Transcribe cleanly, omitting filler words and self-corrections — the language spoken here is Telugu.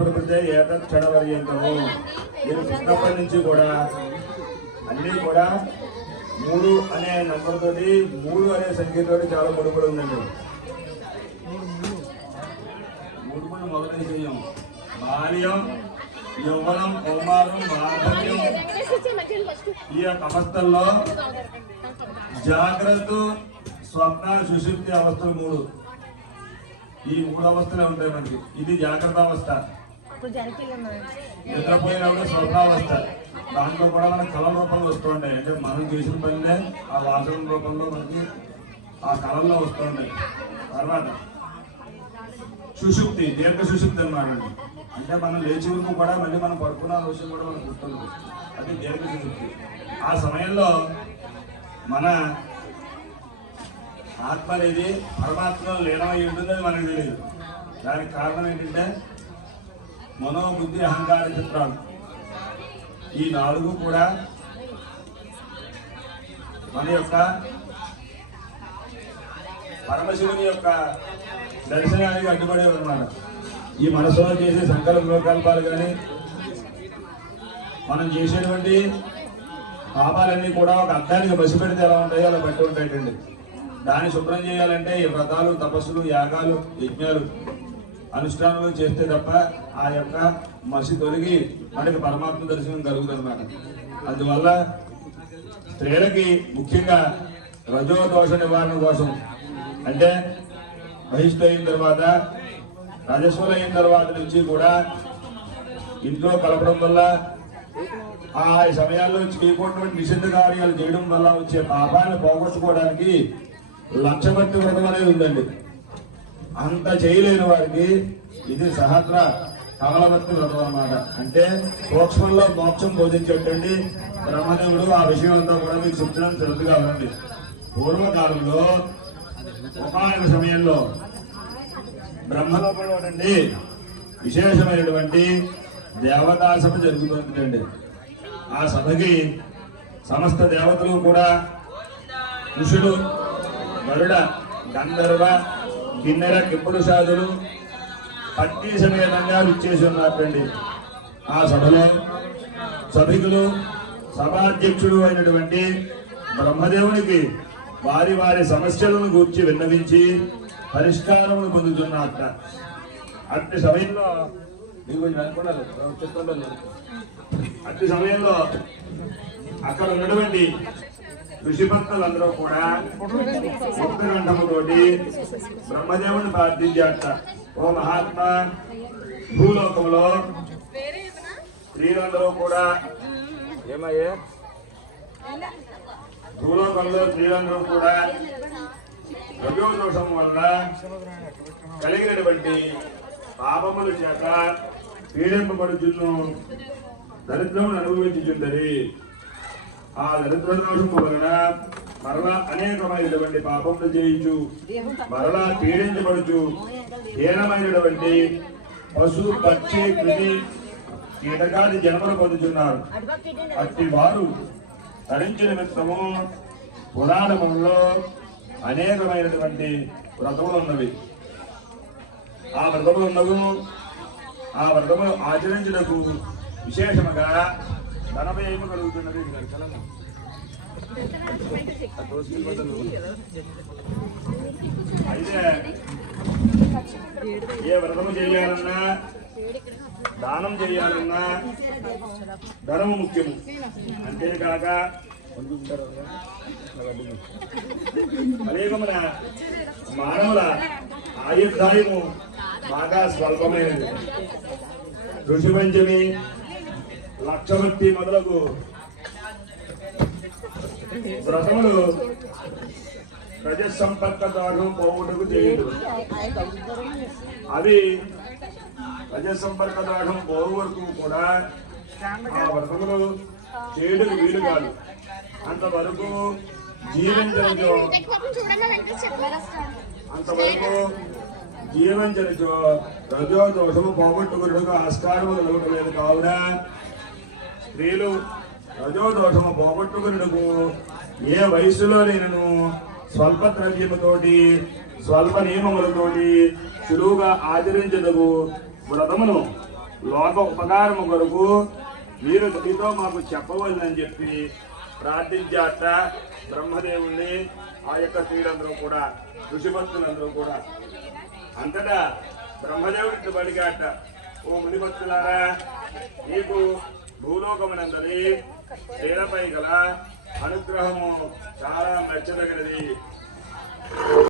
ప్రకృతి ఏతత్ క్షణపర్యంతము. నేను చిన్నప్పటి నుంచి కూడా అన్నీ కూడా 3 అనే నంబర్ తోటి 3 అనే సంఖ్యతోటి చాలా ముడిపడి ఉందండి. 3 మొదటి విషయం బాల్యం, యౌవనం, కౌమారం, వార్ధక్యం. ఈ యొక్క అవస్థల్లో జాగ్రత్త, స్వప్న, సుషుప్తి అవస్థలు 3. ఈ 3 అవస్థలే ఉంటాయి మనకి. ఇది జాగ్రత్త అవస్థ. నిద్రపోయినప్పుడు స్వప్నావస్థ. దాంట్లో కూడా మనకి కళల రూపంలో వస్తూ ఉంటాయి. అంటే మనం చేసిన పనినే ఆ వాసన రూపంలో మనకి ఆ కళల్లో వస్తూ ఉంటాయి. తర్వాత సుషుప్తి, దీర్ఘ సుషుప్తి అన్నమాట. అంటే మనం లేచి వరకు కూడా మళ్ళీ మనం పడుకున్న విషయం కూడా మనకు గుర్తుంది. అది దీర్ఘ సుషుప్తి. ఆ సమయంలో మన ఆత్మ అనేది పరమాత్మలో లీనమై ఉంటుందని మనకు తెలియదు. దానికి కారణం ఏంటంటే మనోబుద్ధి, అహంకార చిత్రాలు. ఈ 4 కూడా మన యొక్క పరమశివుని యొక్క దర్శనానికి అడ్డుపడేవి అన్నమాట. ఈ మనసులో చేసే సంకల్పాలు కానీ మనం చేసేటువంటి పాపాలన్నీ కూడా ఒక అర్థానికి బసి పెడితే ఎలా ఉంటాయో అలా బట్టి ఉంటాయండి. దాన్ని శుభ్రం చేయాలంటే ఈ వ్రతాలు, తపస్సులు, యాగాలు, యజ్ఞాలు, అనుష్ఠానాలు చేస్తే తప్ప ఆ యొక్క మసి తొలగి మనకి పరమాత్మ దర్శనం కలుగుతుంది అన్నమాట. అందువల్ల స్త్రీలకి ముఖ్యంగా రజోదోష నివారణ కోసం, అంటే బహిష్టు అయిన తర్వాత, రజస్వలు అయిన తర్వాత నుంచి కూడా ఇంట్లో కలపడం వల్ల, ఆ సమయాల్లో చేయకూడనటువంటి నిషిద్ధ కార్యాలు చేయడం వల్ల వచ్చే పాపాలను పోగొట్టుకోవడానికి లక్షపత్తి వ్రతం అనేది ఉందండి. అంత చేయలేని వారికి ఇది సహస్ర కమలవర్తి వ్రతం అన్నమాట. అంటే సూక్ష్మంలో మోక్షం బోధించేటండి బ్రహ్మదేవుడు. ఆ విషయం అంతా కూడా మీకు చెప్తున్నాను, శ్రద్ధగా ఉండండి. పూర్వకాలంలో ఉపాయన సమయంలో బ్రహ్మలోకంలో నుండి విశేషమైనటువంటి దేవతా సభ జరుగుతుందండి. ఆ సభకి సమస్త దేవతలు కూడా ఋషులు, గరుడ, గంధర్వ, కిన్నెర, కింపురుషాదులు పట్టి సమేతంగా విచ్చేసి ఉన్నారండి. ఆ సభలో సభికులు, సభాధ్యక్షుడు అయినటువంటి బ్రహ్మదేవునికి వారి వారి సమస్యలను గూర్చి విన్నవించి పరిష్కారమును పొందుతున్నట్ట. అట్టి సమయంలో అట్టి సమయంలో అక్కడ ఉన్నటువంటి ఋషిభక్తులందరూ కూడా ముక్తకంఠముతోటి బ్రహ్మదేవుని ప్రార్థించాట. ఓ మహాత్మా, భూలోకంలో స్త్రీలందరూ కూడా ఏమయ్యే భూలోకంలో స్త్రీలందరూ కూడా రజోదోషం వల్ల కలిగినటువంటి పాపముల చేత పీడింపబడుచును దరిద్రమును అనుభవించుచుంటది. ఆ దరిద్ర దోషం వలన మరలా అనేకమైనటువంటి పాపములు చేయించు, మరలా పీడించబడుచు హీనమైనటువంటి పశు, పక్షి, కృషి, కీటకాది జన్మలు పొందుతున్నారు. అట్టి వారు తరించిన మిత్రము పురాణములలో అనేకమైనటువంటి వ్రతములు ఉన్నవి. ఆ వ్రతములు ఆచరించుటకు విశేషముగా ధనవ్యయము కలుగుతున్నది. అయితే ఏ వ్రతము చేయాలన్నా, దానం చేయాలన్నా ధనము ముఖ్యము. అంతేకాక అనేకమైన మానవుల ఆయుర్దాయము బాగా స్వల్పమైనది. ఋషి పంచమి, లక్షభక్తి మొదలగు వ్రతములు రజసంపర్క దానం పోవుటకు చేయదు. అవి రజసంపర్క దానం పోవు వరకు కూడా ఆ వ్రతములు చేయడం వీలు కాదు. అంతవరకు జీవించో రజోదోషము పోగొట్టుకున్నకు ఆస్కారము కలగలేదు. కావున స్త్రీలు రజోదోషము పోగొట్టుకున్నకు ఏ వయసులో నేను స్వల్ప ద్రవ్యముతోటి, స్వల్ప నియమములతోటి సులువుగా ఆచరించదగు వ్రతమును లోక ఉపకారము కొరకు మీరు మీతో మాకు చెప్పవలనని చెప్పి ప్రార్థించాట బ్రహ్మదేవుణ్ణి ఆ యొక్క స్త్రీలందరూ కూడా ఋషిభక్తులందరూ కూడా. అంతటా బ్రహ్మదేవుడి పడిగాట, ఓ మునిభక్తులారా, మీకు భూలోకమునందరి స్త్రీలపై గల అనుగ్రహము చాలా మెచ్చదగినది.